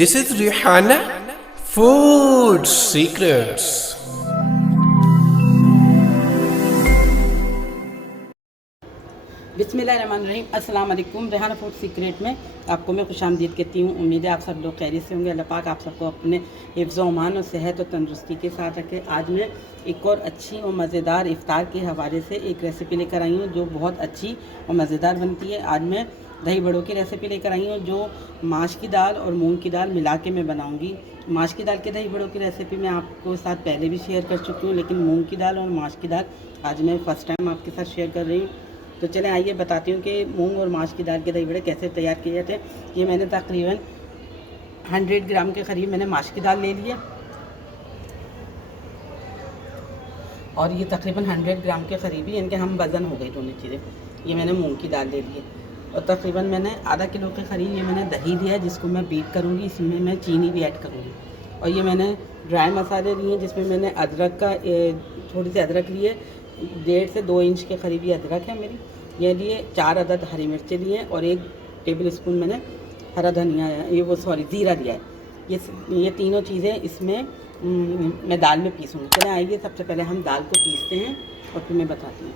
This is Rihanna Food Secrets. बिस्मिल्लाहिर्रहमानिर्रहीम। अस्सलाम वालेकुम। रेहाना फूड सीक्रेट में आपको मैं खुशामदीद कहती हूँ। उम्मीद है आप सब लोग खैरियत से होंगे। अल्लाह पाक आप सबको अपने हिफ्ज़ अमान और सेहत और तंदुरुस्ती के साथ रखे। आज मैं एक और अच्छी और मज़ेदार इफ़्तार के हवाले से एक रेसिपी लेकर आई हूँ जो बहुत अच्छी और मज़ेदार बनती है। आज मैं दही बड़ों की रेसिपी लेकर आई हूँ जो माश की दाल और मूंग की दाल मिला के मैं बनाऊँगी। माश की दाल के दही बड़ों की रेसिपी मैं आपको साथ पहले भी शेयर कर चुकी हूँ, लेकिन मूंग की दाल और माश की दाल आज मैं फ़र्स्ट टाइम आपके साथ शेयर कर रही हूँ। तो चलें आइए बताती हूँ कि मूंग और माश की दाल के दही बड़े कैसे तैयार किए जाते हैं। ये मैंने तकरीबन 100 ग्राम के करीब मैंने माश की दाल ले लिया और ये तकरीबन 100 ग्राम के करीब ही इनके हम वज़न हो गई दोनों चीज़ें। ये मैंने मूंग की दाल ले ली है और तकरीबन मैंने आधा किलो के करीब ये मैंने दही लिया है जिसको मैं बीट करूँगी। इसमें मैं चीनी भी ऐड करूँगी और ये मैंने ड्राई मसाले लिए जिसमें मैंने अदरक का थोड़ी सी अदरक ली है, 1.5 से 2 इंच के करीब ये अदरक है मेरी। ये लिए 4 अदद हरी मिर्चें लिए और 1 टेबल स्पून मैंने हरा धनिया ज़ीरा लिया है। ये तीनों चीज़ें इसमें मैं दाल में पीसूँगी। चलें आइए सबसे पहले हम दाल को पीसते हैं और फिर मैं बताती हूँ।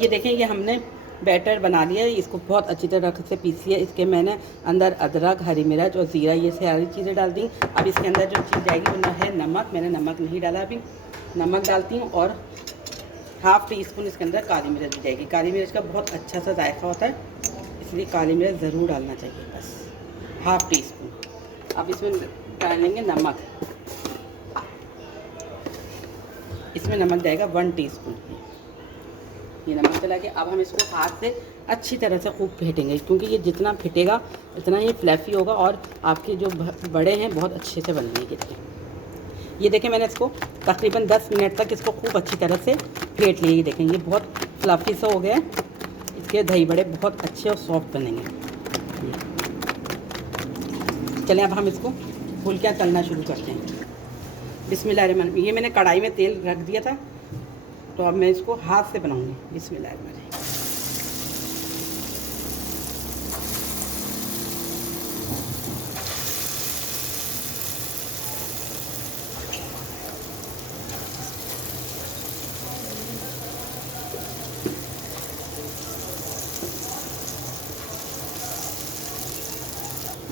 ये देखें ये हमने बैटर बना लिया है, इसको बहुत अच्छी तरह से पीस लिया। इसके मैंने अंदर अदरक, हरी मिर्च और ज़ीरा ये सारी चीज़ें डाल दी। अब इसके अंदर जो चीज़ जाएगी वो है नमक। मैंने नमक नहीं डाला अभी, नमक डालती हूँ और हाफ़ टी स्पून इसके अंदर काली मिर्च दी जाएगी। काली मिर्च का बहुत अच्छा सा जायका होता है, इसलिए काली मिर्च ज़रूर डालना चाहिए, बस हाफ़ टी स्पून। अब इसमें डालेंगे नमक। इसमें नमक जाएगा 1 टीस्पून। ये नमक चला के अब हम इसको हाथ से अच्छी तरह से खूब फेंटेंगे, क्योंकि ये जितना फेंटेगा इतना ये फ्लफ़ी होगा और आपके जो बड़े हैं बहुत अच्छे से बनेंगे। ये देखें मैंने इसको तकरीबन 10 मिनट तक इसको खूब अच्छी तरह से फेंट लिए। ये देखें ये बहुत फ्लफ़ी सा हो गया है। इसके दही बड़े बहुत अच्छे और सॉफ्ट बनेंगे। चलें अब हम इसको फुल क्या तलना शुरू करते हैं। बिस्मिल्लाहिर्रहमानिर्रहीम। ये मैंने कढ़ाई में तेल रख दिया था, तो अब मैं इसको हाथ से बनाऊंगी। बिस्मिल्लाहिर्रहमानिर्रहीम।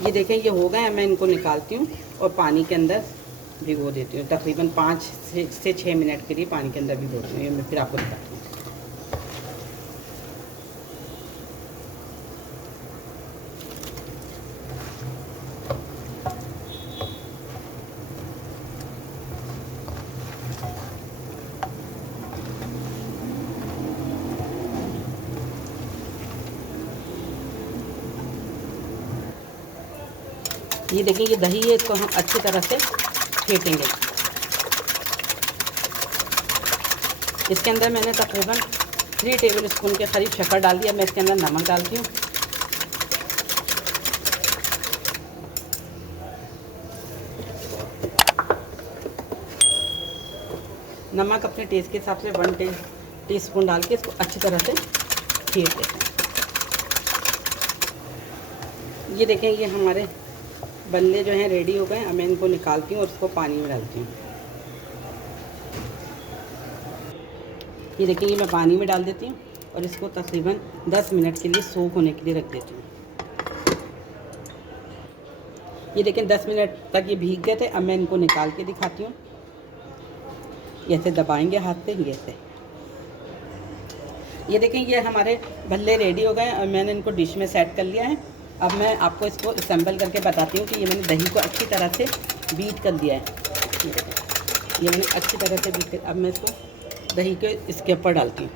ये देखें ये हो गए, मैं इनको निकालती हूँ और पानी के अंदर भिगो देती हूँ। तकरीबन 5 से 6 मिनट के लिए पानी के अंदर भिगोती हूँ। ये मैं फिर आपको बताती हूँ। ये देखिए ये दही है, इसको हम अच्छी तरह से फेंटेंगे। इसके अंदर मैंने तकरीबन 3 टेबल स्पून के करीब शक्कर डाल दिया। मैं इसके अंदर नमक डालती हूँ। नमक अपने टेस्ट के हिसाब से 1 टीस्पून डाल के इसको अच्छी तरह से फेंट देते हैं। ये देखें ये हमारे बल्ले जो हैं रेडी हो गए। अब मैं इनको निकालती हूँ और इसको पानी में डालती हूँ। ये देखिए ये मैं पानी में डाल देती हूँ और इसको तकरीबन 10 मिनट के लिए सोक होने के लिए रख देती हूँ। ये देखें 10 मिनट तक ये भीग गए थे। अब मैं इनको निकाल के दिखाती हूँ। ऐसे दबाएंगे हाथ से, ये ऐसे। ये देखें ये हमारे भल्ले रेडी हो गए और मैंने इनको डिश में सेट कर लिया है। अब मैं आपको इसको असेंबल करके बताती हूँ कि ये मैंने दही को अच्छी तरह से बीट कर दिया है। ये मैंने अच्छी तरह से बीट कर, अब मैं इसको दही के इसके ऊपर डालती हूँ।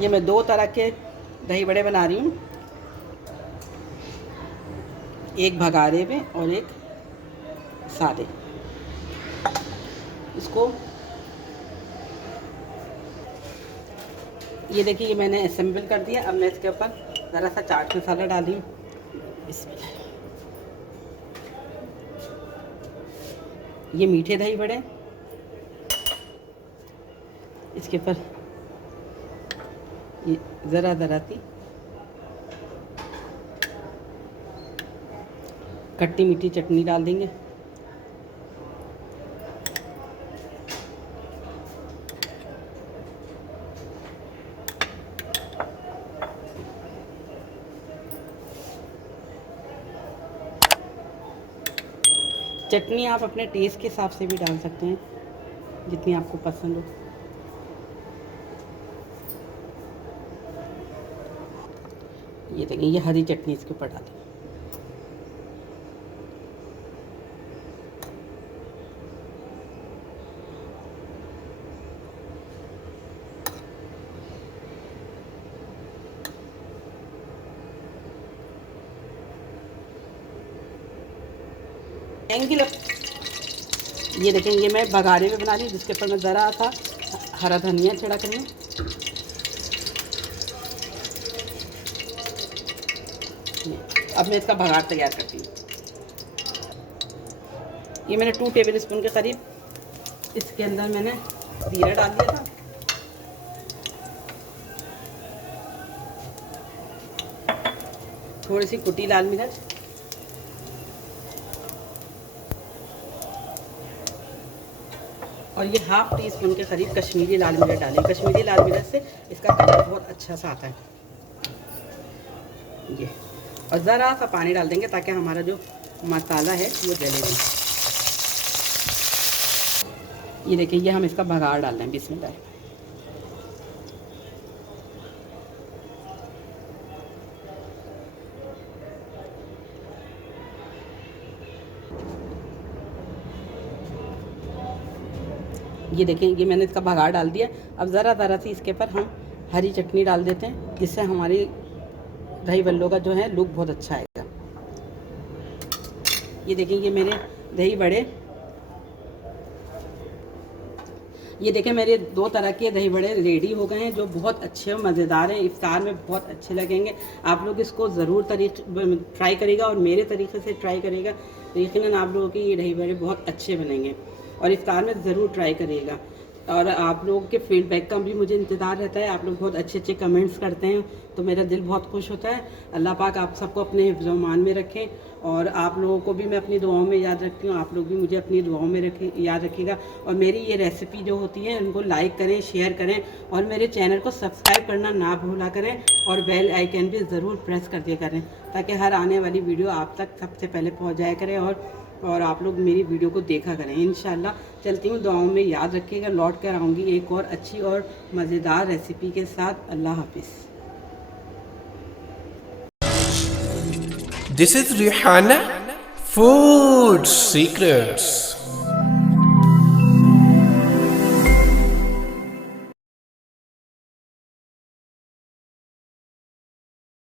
ये मैं 2 तरह के दही बड़े बना रही हूँ, एक भगारे में और एक सादे। इसको ये देखिए ये मैंने असेंबल कर दिया। अब मैं इसके ऊपर ज़रा सा चाट मसाला डाली हूँ। बिस्मिल्लाह। ये मीठे दही बड़े, इसके ऊपर ये ज़रा ज़रा सी खट्टी मीठी चटनी डाल देंगे। चटनी आप अपने टेस्ट के हिसाब से भी डाल सकते हैं, जितनी आपको पसंद हो। ये देखिए, ये हरी चटनी इसके ऊपर डालें। ये देखें, ये मैं बघारे में बना रही हूँ, जिसके ऊपर मैं ज़रा सा हरा धनिया छिड़क रही हूँ। अब मैं इसका बघार तैयार करती हूँ। ये मैंने 2 टेबल स्पून के करीब इसके अंदर मैंने जीरा डाल दिया था। थोड़ी सी कुटी लाल मिर्च, और ये हाफ टी स्पून के करीब कश्मीरी लाल मिर्च डालें। कश्मीरी लाल मिर्च से इसका कलर बहुत अच्छा सा आता है। ये, और ज़रा सा पानी डाल देंगे ताकि हमारा जो मसाला है वो जले नहीं। ये देखिए, ये हम इसका बघार डाल दें। बिस्मिल्लाह। ये देखें, ये मैंने इसका बघार डाल दिया। अब ज़रा ज़रा सी इसके ऊपर हम हरी चटनी डाल देते हैं, जिससे हमारी दही बल्लों का जो है लुक बहुत अच्छा आएगा। ये देखें, ये मेरे दही बड़े, ये देखें मेरे 2 तरह के दही बड़े रेडी हो गए हैं, जो बहुत अच्छे और मज़ेदार हैं। इफ्तार में बहुत अच्छे लगेंगे। आप लोग इसको ज़रूर ट्राई करिएगा और मेरे तरीके से ट्राई करिएगा। यकीनन आप लोगों के ये दही बड़े बहुत अच्छे बनेंगे और इफ्तार में ज़रूर ट्राई करिएगा। और आप लोगों के फीडबैक का भी मुझे इंतज़ार रहता है। आप लोग बहुत अच्छे अच्छे कमेंट्स करते हैं, तो मेरा दिल बहुत खुश होता है। अल्लाह पाक आप सबको अपने हिफ्ज़-ओ-मान में रखें, और आप लोगों को भी मैं अपनी दुआओं में याद रखती हूँ। आप लोग भी मुझे अपनी दुआओं में याद रखिएगा। और मेरी ये रेसिपी जो होती है उनको लाइक करें, शेयर करें, और मेरे चैनल को सब्सक्राइब करना ना भूला करें, और बेल आइकन भी ज़रूर प्रेस कर दिया करें, ताकि हर आने वाली वीडियो आप तक सबसे पहले पहुँच जाया करें, और आप लोग मेरी वीडियो को देखा करें। इंशाल्लाह चलती हूँ, दुआओं में याद रखिएगा। लौट कर आऊँगी एक और अच्छी और मज़ेदार रेसिपी के साथ। अल्लाह हाफिज़। This is Rihanna Food Secrets.